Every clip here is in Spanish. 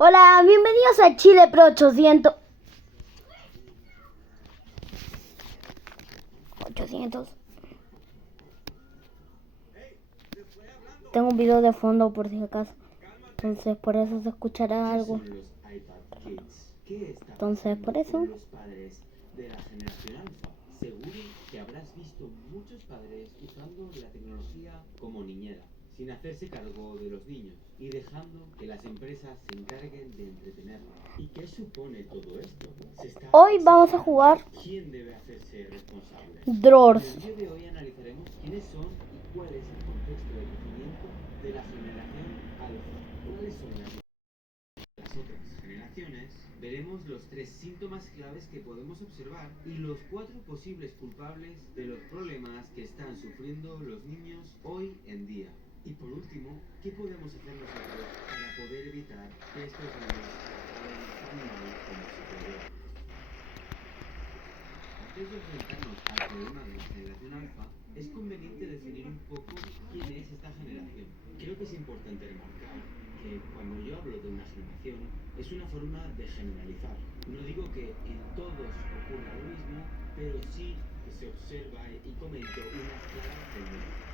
Hola, bienvenidos a Chile Pro 800. Tengo un video de fondo por si acaso. Entonces por eso se escuchará algo. Entonces por eso. Los padres de la generación alfa. Seguro que habrás visto muchos padres usando la tecnología como niñera, sin hacerse cargo de los niños y dejando que las empresas se encarguen de entretenerlos. ¿Y qué supone todo esto? Hoy vamos a jugar ¿Quién debe hacerse responsable? Drawers. En el vídeo de hoy analizaremos quiénes son y cuál es el contexto de crecimiento de la generación alfa. ¿Cuáles son las otras generaciones? Veremos los 3 síntomas claves que podemos observar y los 4 posibles culpables de los problemas que están sufriendo los niños hoy en día. Y por último, ¿qué podemos hacer nosotros para poder evitar que estos niños acaben tan mal como se cree? Antes de enfrentarnos al problema de la generación alfa, es conveniente definir un poco quién es esta generación. Creo que es importante remarcar que cuando yo hablo de una generación, es una forma de generalizar. No digo que en todos ocurra lo mismo, pero sí que se observa y comento unas claras tendencias.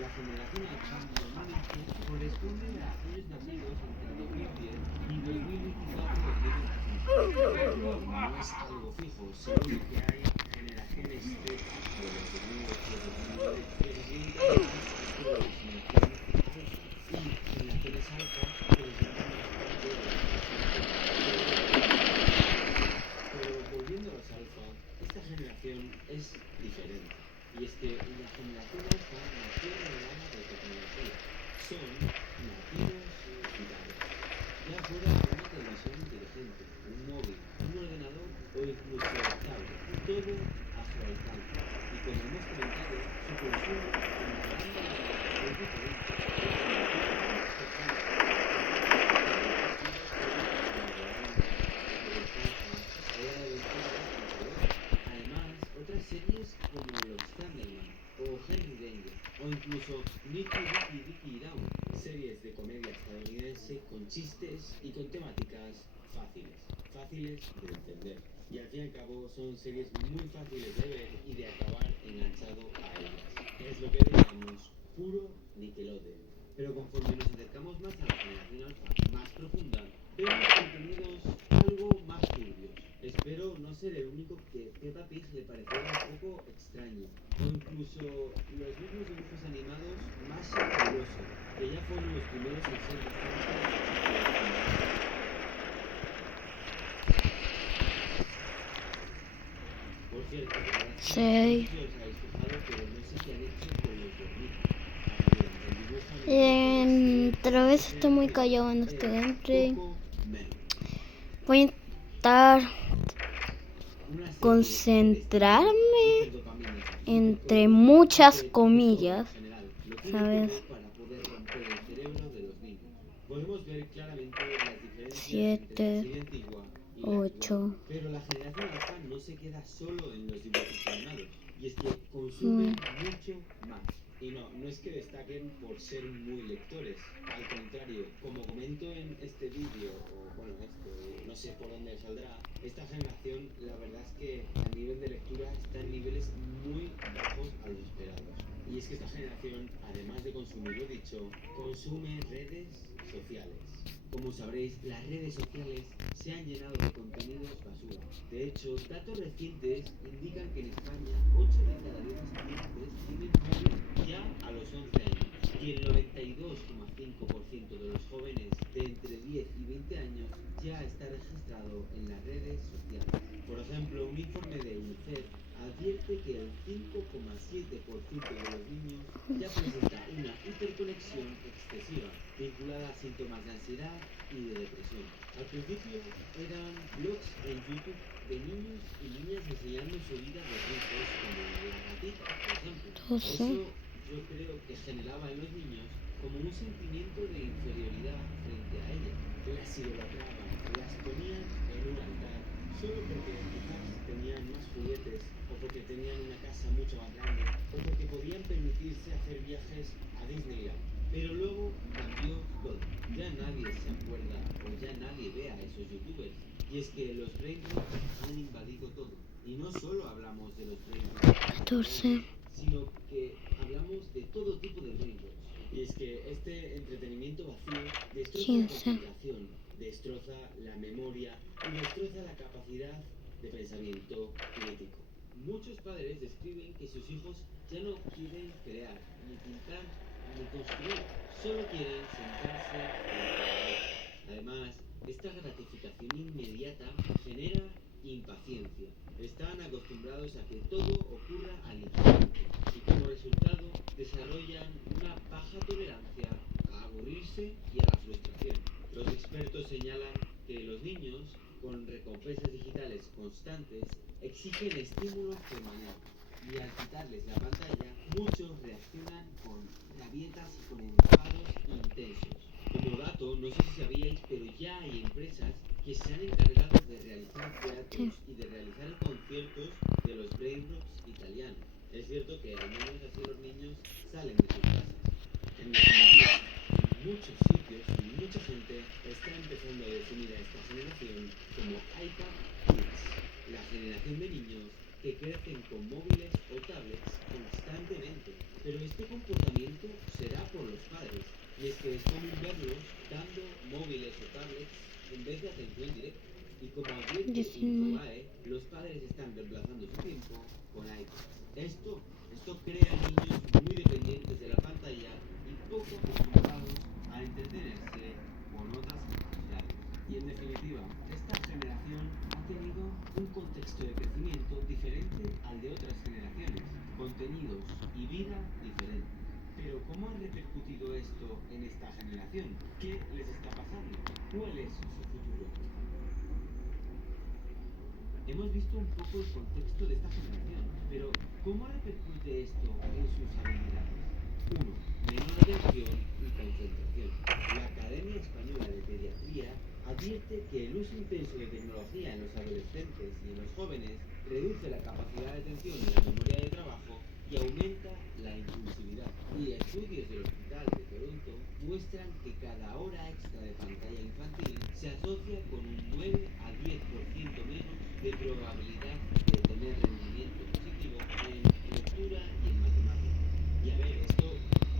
La generación alfa normalmente corresponde a aquellos nacidos entre 2010 y 2024-2025. Pero no es algo fijo, seguro que hay generaciones Z de los 2008 2009 que se sientan más por la generación Z y generaciones alfa que se sientan más por la generación Z. Pero volviendo a los alfa, esta generación es diferente. Y es que la generación alfa nació rodeada de tecnología. Son nativos digitales. Ya fuera una televisión inteligente, un móvil, un ordenador o incluso tablet. Todo a su alcance. Y como hemos comentado, su consumo en la gran mayoría es diferente. La generación alfa es personal. Además, otras series como Los Thunderman o Henry Danger o incluso Nicky Dicky Dicky Down, series de comedia estadounidense con chistes y con temáticas fáciles de entender. Y al fin y al cabo son series muy fáciles de ver y de acabar enganchado a ellas. Es lo que llamamos puro Nickelodeon. Pero conforme nos acercamos más a la generación alfa más profunda, vemos contenidos algo más turbios. Espero no ser el único que Peppa Pig le pareciera un poco extraño, o incluso los mismos dibujos animados más saturosos, que ya fueron los primeros en ser bastante. Por cierto, Sí. no sé si os habéis fijado, pero no sé qué han hecho con los dormitos. Ahora bien, el dibujo animado Otra vez estoy muy callado en este gameplay. Voy a intentar concentrarme entre muchas comillas, ¿sabes? Podemos ver claramente las diferencias entre la 7, serie antigua y la actual. 8. Pero la generación alfa no se queda solo en los dibujos animados. Y es que consumen mucho más. Y no es que destaquen por ser muy lectores. Al contrario, como comento en este vídeo, o bueno, esto, no sé por dónde saldrá, esta generación, la verdad es que a nivel de lectura está en niveles muy bajos a los esperados. Y es que esta generación, además de consumir lo dicho, consume redes sociales. Como sabréis, las redes sociales se han llenado de contenidos basura. De hecho, datos recientes indican que en España 8 de cada 10 estudiantes tienen móvil ya a los 11 años y el 92,5% de los jóvenes de entre 10 y 20 años ya está registrado en las redes sociales. Por ejemplo, un informe de UNICEF advierte que el 5,7% de los niños ya presenta una hiperconexión excesiva, vinculada a síntomas de ansiedad y de depresión. Al principio eran blogs en YouTube de niños y niñas enseñando su vida de ricos como la gatita, por ejemplo. Eso yo creo que generaba en los niños como un sentimiento de inferioridad frente a ellas. Las idolatraban, las ponían en un altar, solo porque quizás tenían más juguetes, o porque tenían una casa mucho más grande, o porque podían permitirse hacer viajes a Disneyland. Pero luego cambió todo. Ya nadie se acuerda o ya nadie ve a esos youtubers. Y es que los brain rots han invadido todo. Y no solo hablamos de los brain rots, 14. sino que hablamos de todo tipo de brain rots. Y es que este entretenimiento vacío destroza 15. la concentración, destroza la memoria y destroza la capacidad de pensamiento crítico. Muchos padres describen que sus hijos ya no quieren crear, ni pintar, ni construir, solo quieren sentarse frente a la pared. Además, esta gratificación inmediata genera impaciencia. Están acostumbrados a que todo ocurra al instante y como resultado desarrollan una baja tolerancia a aburrirse y a la frustración. Los expertos señalan que los niños con recompensas digitales constantes exigen estímulos permanentes y al quitarles la pantalla muchos reaccionan con rabietas y con enfados intensos. Como dato, no sé si sabíais, pero ya hay empresas que se han encargado de realizar teatros y de realizar conciertos de los brain rots italianos. Es cierto que al menos así los niños salen de sus casas. En definitiva, en muchos sitios y mucha gente está empezando a definir a esta generación como iPad Kids, la generación de niños que crecen con móviles o tablets constantemente. Pero este comportamiento será por los padres, y es que es común verlos dando móviles o tablets en vez de atención directa. Y como advierte 19. Infobae, los padres están reemplazando su tiempo con iPads. Esto crea niños muy dependientes de la pantalla y poco acostumbrados a entretenerse con otras actividades. Y en definitiva, esta generación ha tenido un contexto de crecimiento diferente al de otras generaciones, contenidos y vida diferentes. Pero ¿cómo ha repercutido esto en esta generación? ¿Qué les está pasando? ¿Cuál es su futuro? Hemos visto un poco el contexto de esta generación, pero ¿cómo repercute esto en sus habilidades? 1. Menor atención y concentración. La Academia Española de Pediatría advierte que el uso intenso de tecnología en los adolescentes y en los jóvenes reduce la capacidad de atención y la memoria de trabajo y aumenta la impulsividad. Y estudios del Hospital de Toronto muestran que cada hora extra de pantalla infantil se asocia con un 9 a 10% menos de probabilidad de tener rendimiento positivo en lectura y en matemáticas. Y a ver, esto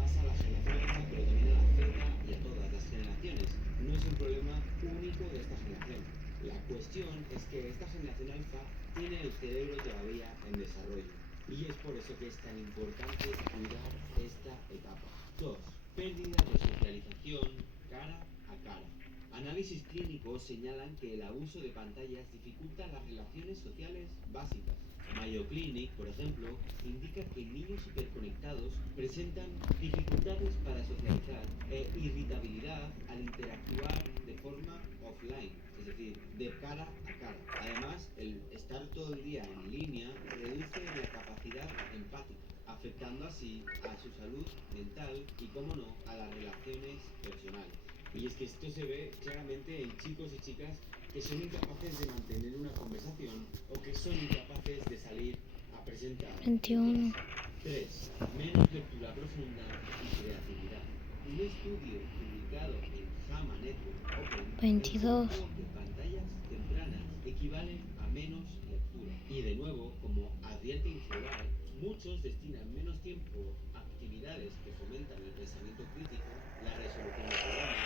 pasa a la generación alfa, pero también a la Z y a todas las generaciones. No es un problema único de esta generación. La cuestión es que esta generación alfa tiene el cerebro todavía en desarrollo. Y es por eso que es tan importante cuidar esta etapa. 2. Pérdida de socialización cara a cara. Análisis clínicos señalan que el abuso de pantallas dificulta las relaciones sociales básicas. Mayo Clinic, por ejemplo, indica que niños hiperconectados presentan dificultades para socializar e irritabilidad al interactuar de forma offline, es decir, de cara a cara. Además, el estar todo el día en línea reduce la capacidad empática, afectando así a su salud mental y, como no, a las relaciones personales. Y es que esto se ve claramente en chicos y chicas que son incapaces de mantener una conversación o que son incapaces de salir a presentar. 21. 3. Menos lectura profunda y creatividad. Un estudio publicado en JAMA Network Open 22. encontró que pantallas tempranas equivalen a menos lectura. Y de nuevo, como advierte Infobae, muchos destinan menos tiempo a actividades que fomentan el pensamiento crítico, la resolución de problemas,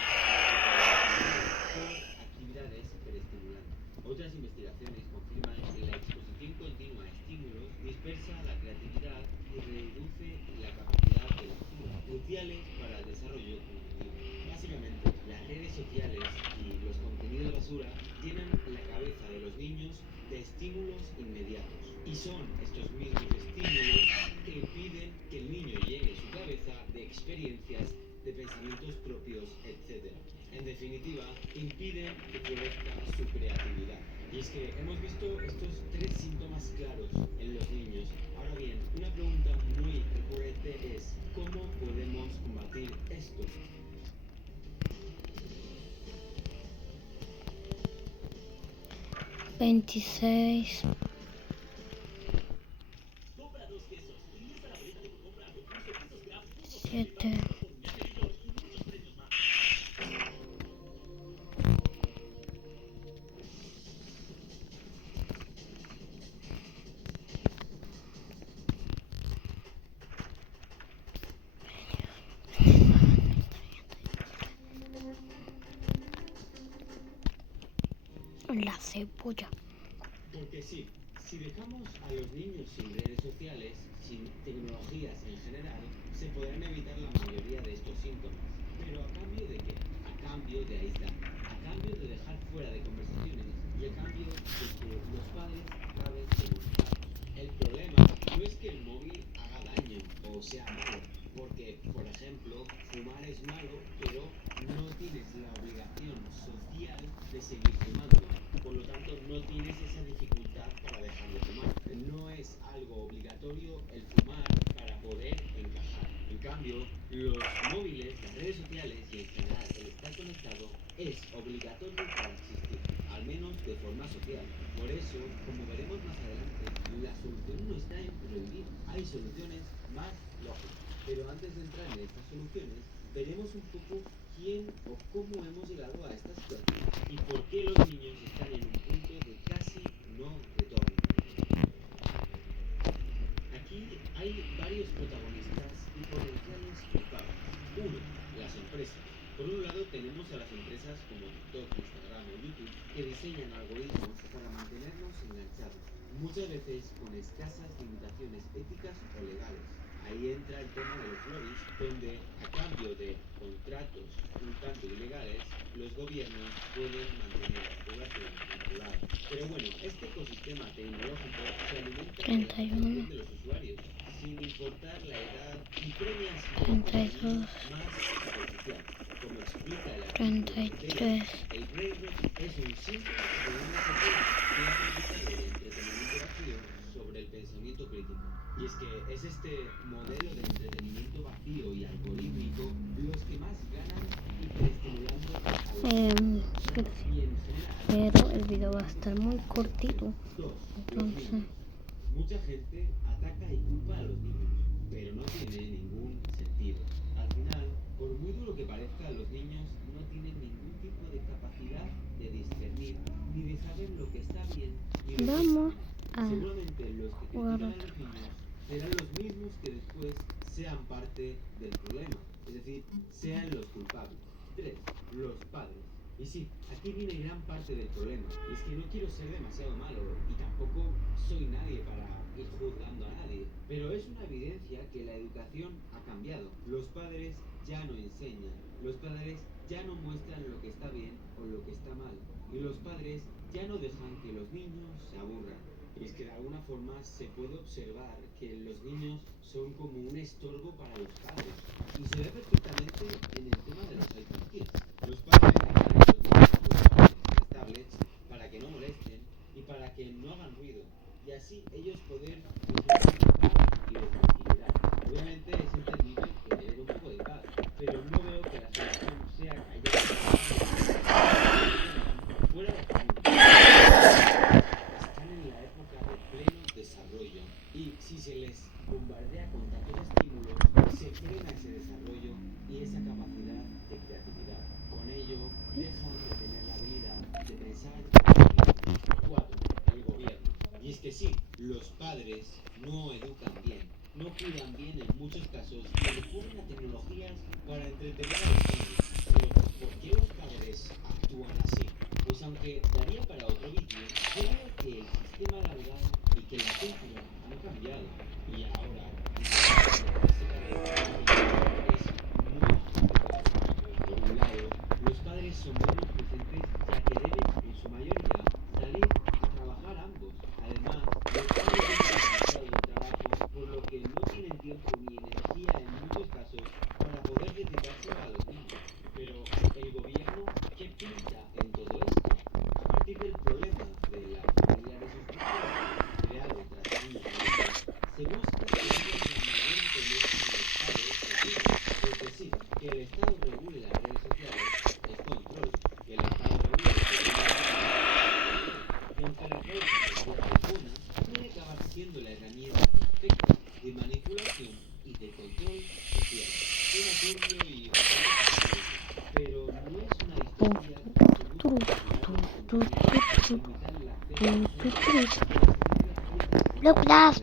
por actividades hiperestimulantes. Otras investigaciones confirman que la exposición continua a estímulos dispersa la creatividad y reduce la capacidad de lectura, cruciales para el desarrollo cognitivo. Básicamente, las redes sociales y los contenidos basura llenan la cabeza de los niños de estímulos inmediatos. Y son estos mismos estímulos que impiden que el niño llene su cabeza de experiencias, de pensamientos propios, etc. En definitiva, impiden que florezca su creatividad. Y es que hemos visto estos 3 síntomas claros en los niños. Ahora bien, una pregunta muy recurrente es ¿cómo podemos combatir esto? Veintiséis. 7. 7. la cebolla. Porque sí, si dejamos a los niños sin redes sociales, sin tecnologías en general, se podrán evitar la mayoría de estos síntomas. Pero ¿a cambio de qué? A cambio de aislar, a cambio de dejar fuera de conversaciones y a cambio de que los padres acaben demostrados. El problema no es que el móvil haga daño o sea malo, porque, por ejemplo, fumar es malo, pero no tienes la obligación social de seguir fumándolo. Por lo tanto, no tienes esa dificultad para dejar de fumar. No es algo obligatorio el fumar para poder encajar. En cambio, los móviles, las redes sociales y en general el estar conectado es obligatorio para existir, al menos de forma social. Por eso, como veremos más adelante, la solución no está en prohibir. Hay soluciones más lógicas. Pero antes de entrar en estas soluciones, veremos un poco quién o cómo hemos llegado a esta situación y por qué los niños están en un punto de casi no retorno. Aquí hay varios protagonistas y potenciales culpables. Uno, las empresas. Por un lado tenemos a las empresas como TikTok, Instagram o YouTube que diseñan algoritmos para mantenernos enganchados, muchas veces con escasas limitaciones éticas o legales. Ahí entra el tema de los lobbies, donde a cambio de contratos un tanto ilegales, los gobiernos pueden mantener a la población controlada. Pero bueno, este ecosistema tecnológico se alimenta de la atención 31, de los usuarios, sin importar la edad y premia siempre el 32, contenido más superficial. Como explica el artículo de 33. el brain rot es un síntoma de una sociedad que ha conquistado el entretenimiento vacío sobre el pensamiento crítico. Y es que es este modelo de entretenimiento vacío y algorítmico los que más ganan hiperestimulando a los niños. Y en general, Pero el video va a estar muy cortito. dos, los Entonces, niños. Mucha gente ataca y culpa a los niños, pero no tiene ningún sentido. Al final, por muy duro que parezca, los niños no tienen ningún tipo de capacidad de discernir ni de saber lo que está bien ni lo que está vamos mal. a Seguramente los que jugar critican a otro. los niños serán los mismos que después sean parte del problema, es decir, sean los culpables. 3. Los padres. Y sí, aquí viene gran parte del problema. Y es que no quiero ser demasiado malo y tampoco soy nadie para ir juzgando a nadie. Pero es una evidencia que la educación ha cambiado. Los padres ya no enseñan. Los padres ya no muestran lo que está bien o lo que está mal. Y los padres ya no dejan que los niños se aburran. Y es que de alguna forma se puede observar que los niños son como un estorbo para los padres. Y se ve perfectamente en el tema de los iPhone Kids. Los padres dejan a los niños jugar en las tablets para que no molesten y para que no hagan ruido. Y así ellos poder disfrutar de paz y de tranquilidad. Obviamente es entendible que tener un poco de paz, pero no veo que la solución sea callar a los niños fuera de familia. Están en la época de pleno desarrollo y si se les bombardea con tantos estímulos, se frena ese desarrollo y esa capacidad de creatividad. Con ello, dejan de tener la habilidad de pensar en 4. El gobierno. Y es que sí, los padres no educan bien, no cuidan bien en muchos casos y recurren a tecnologías para entretener a los niños. Pero, ¿por qué los padres actúan así? Pues aunque daría para otro vídeo, yo veo que el sistema laboral y que la cultura han cambiado. Y ahora, hacerse cargo de un niño es muy complicado. Por un lado, los padres son buenos docentes ya que deben, en su mayoría, salir a trabajar ambos. Además, los padres vienen cansados del trabajo, por lo que no tienen tiempo ni energía en muchos casos para poder dedicarse a los niños. Pero el gobierno, ¿qué pinta en todo esto? A partir del problema de la familia de sustitución, creado tras años de lucha, se busca que haya una mayor independencia en los padres posible. Porque sí, que el Estado regule las redes sociales es control, que el Estado regule el periodismo es control. Y aunque las redes sociales buenas, puede acabar siendo la herramienta perfecta de manipulación y de control social. Suena turbio y bastante peligroso, pero no es una distopía que busca regular los contenidos, limitar el acceso a los medios o restringir las ciertas Douglas,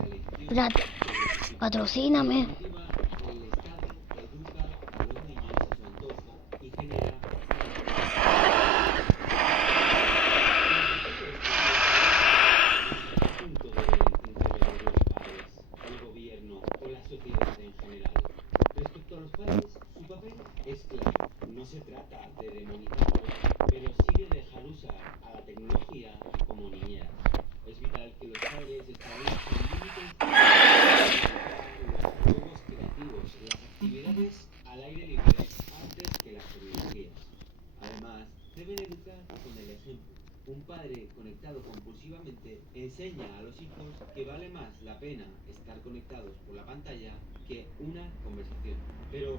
la elección sobre su tipo. En patrocíname. definitiva, el Estado educa a los niños a su antojo y genera una educación. el ejemplo. Un padre conectado compulsivamente enseña a los hijos que vale más la pena estar conectados por la pantalla que una conversación. Pero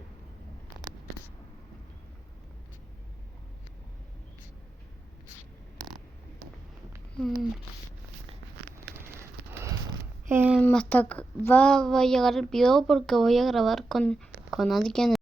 hasta va a llegar el video porque voy a grabar con alguien